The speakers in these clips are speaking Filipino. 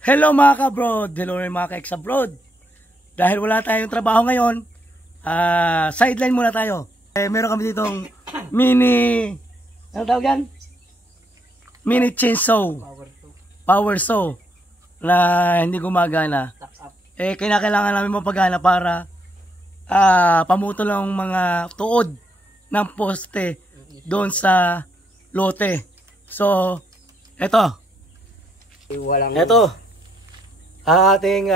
Hello mga ka-abroad, hello rin mga ka-ex-abroad. Dahil wala tayong trabaho ngayon, sideline muna tayo. Meron kami ditong mini, ano tawag yan? Mini chainsaw, power saw, na hindi gumagana. Kailangan namin mapagana para pamutol ng mga tuod ng poste doon sa lote. So, eto ang ating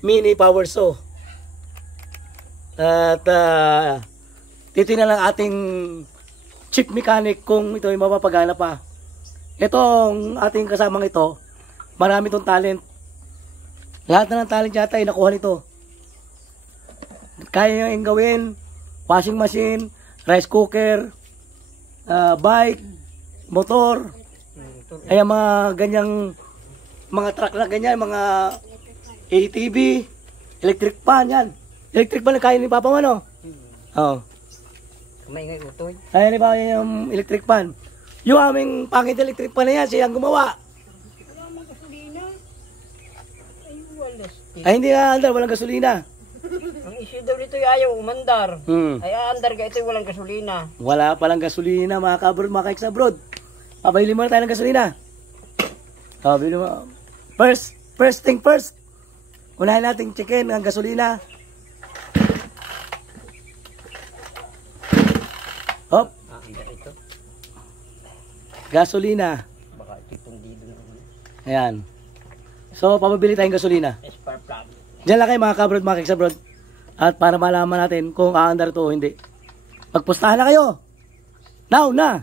mini power saw. At titingnan lang ating chief mechanic kung ito ay mapapagana pa. Itong ating kasamang ito, marami itong talent. Lahat na ng talent yata ay nakuha nito. Kaya niyang gawin washing machine, rice cooker, bike, motor, ay mga ganyang mga truck na ganyan, mga ATV, electric pan yan. Electric pan na kaya ni Papa mo, no? Oo. May utoy. Kaya ni Papa yung electric pan. Yung aming pangit electric pan na yan, siya ang gumawa. Wala mang gasolina. Ay, walas. Ay, hindi na andar, walang gasolina. Ang issue daw dito ay ayaw umandar. Ay aandar ka ito walang gasolina. Wala palang gasolina, mga ka-abroad, mga ka-ex-abroad. Pabili mo na tayo ng gasolina. Bili mo. First thing first. Unahin natin checkin ang gasolina. Hop. Andar ito. Gasolina. Baka itong dito na. Ayan. So, pabili tayong gasolina. Spark plug. Diyan lang kayo mga ka-abroad, mga ka-ex-abroad. At para malaman natin kung aandar to o hindi. Magpustahan na kayo. Now na.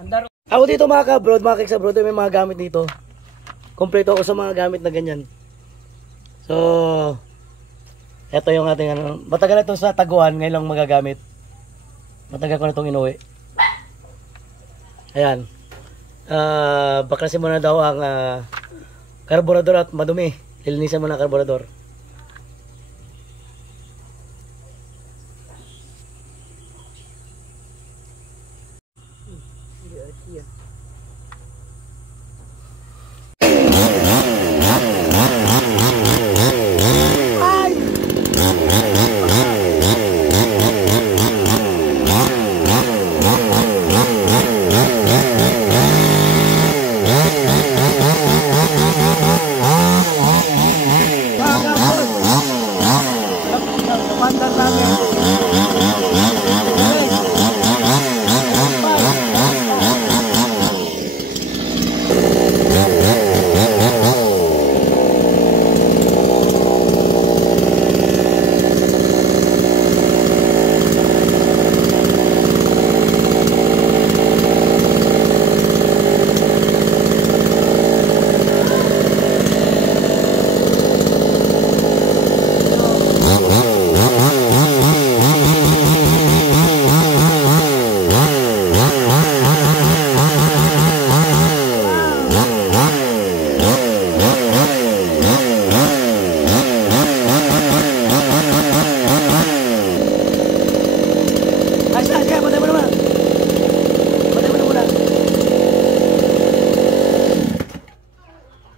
Andar. Ako dito mga ka-abroad, mga ka-ex-abroad, may mga gamit dito. Kompleto ako sa mga gamit na ganyan. So, eto yung ating ano. Matagal na ito sa taguan, ngayon lang magagamit. Matagal ko na itong inuwi. Ayan. Baklasin mo na daw ang karburador at madumi. Lilinisan mo na ang karburador.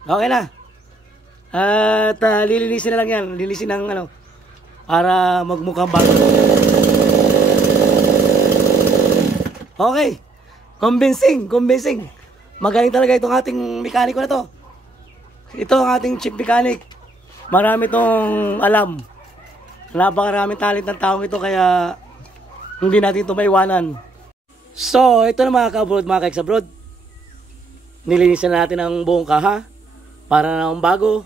Okay na. At lilinisin na lang yan. Lilinisin ng ano, para magmukhang bago. Okay. Convincing. Magaling talaga itong ating mekaniko na to. Ito ang ating chief mechanic. Marami itong alam. Napakaraming talent ng tao ito, kaya hindi natin ito maiwanan. So, ito na mga ka-abroad, mga ka-ex-abroad. Nilinisan na natin ang buong kaha para na akong bago.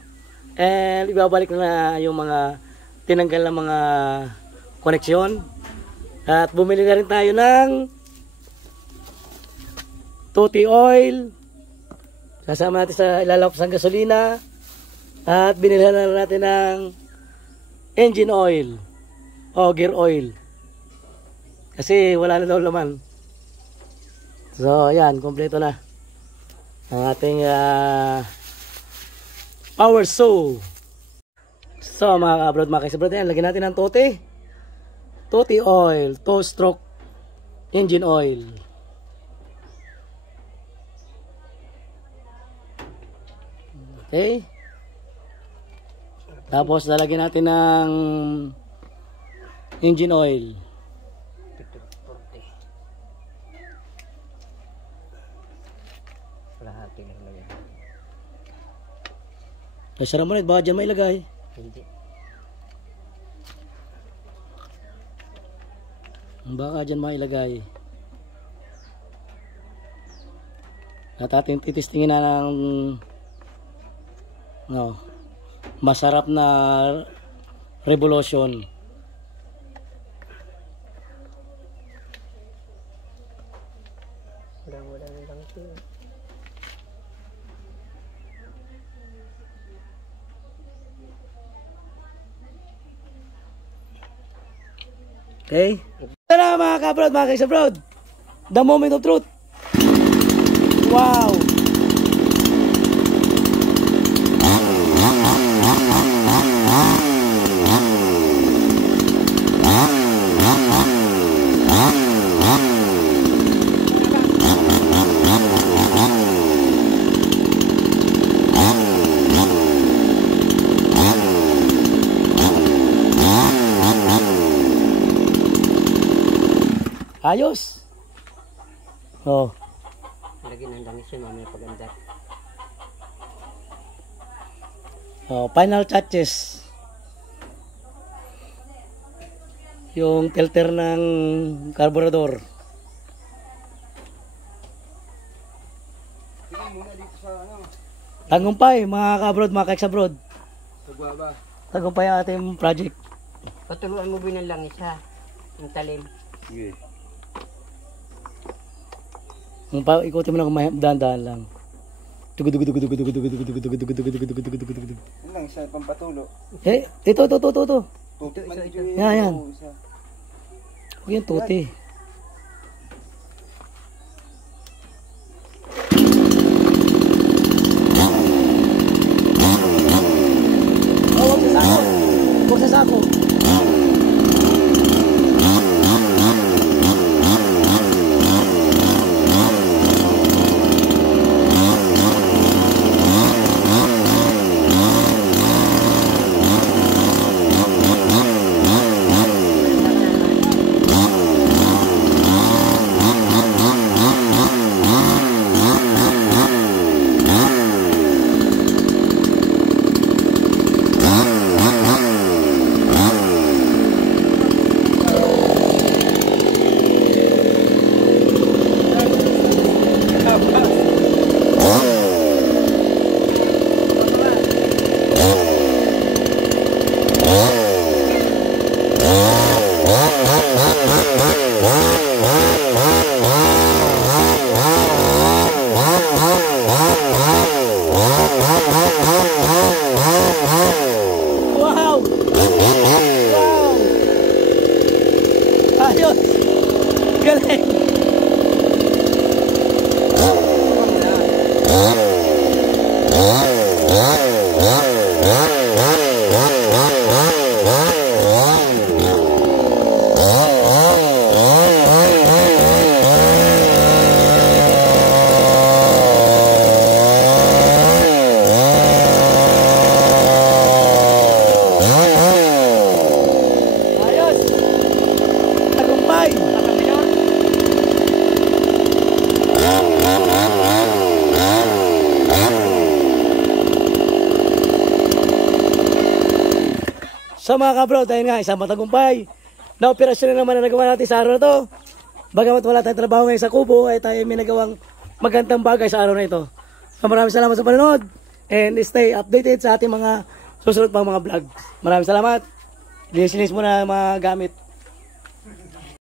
And ibabalik na yung mga tinanggal na mga koneksyon. At bumili na rin tayo ng tuti oil. Sasama natin sa ilalap sa gasolina. At binilhan na natin ng engine oil o gear oil. Kasi wala na daw laman. So ayan, kompleto na ang ating power saw. So mga ka-abroad, mga ka-ex-abroad, yan, lagyan natin ng tuti oil, 2-stroke engine oil. Okay? Tapos lalagyan natin ng engine oil. Kalahati lang lagay. Kasara mo ulit, baka dyan mailagay. Hindi. Baka dyan mailagay. At ating titistingin na ng masarap na revolution. Wala na lang ito. Okay? Ito na mga kabrod, mga kaisabrod. The moment of truth. Wow! Ayos. Oh. Lagyan ng langis yun, mamaya pag-andar. Oh, final touches. Yung filter ng carburetor. Tagumpay, mga kabrod, mga kaeksabrod. Tagumpay ang ating project. Patuluan mo ba ng langis ha? Ang talim. Sige. Ikutin mo lang, dahan-dahan lang. Yun lang, isa pampatulo. Eh, ito. Tutik man Ito. dito. Yan. Isa. Huwag yan, tuti. Oh, huwag sa sako. Huwag sa sako. Wow! Wow! Ayos! Galing! Ayos! Tagumpay! So mga kabrod, ayun nga, isang matagumpay na operasyon na naman na nagawa natin sa araw na to. Bagamat wala tayong trabaho ngayon sa kubo, ay tayo may nagawang magandang bagay sa araw na ito. So maraming salamat sa panonood and stay updated sa ating mga susunod pang mga vlog. Maraming salamat. Linis mo na mga gamit.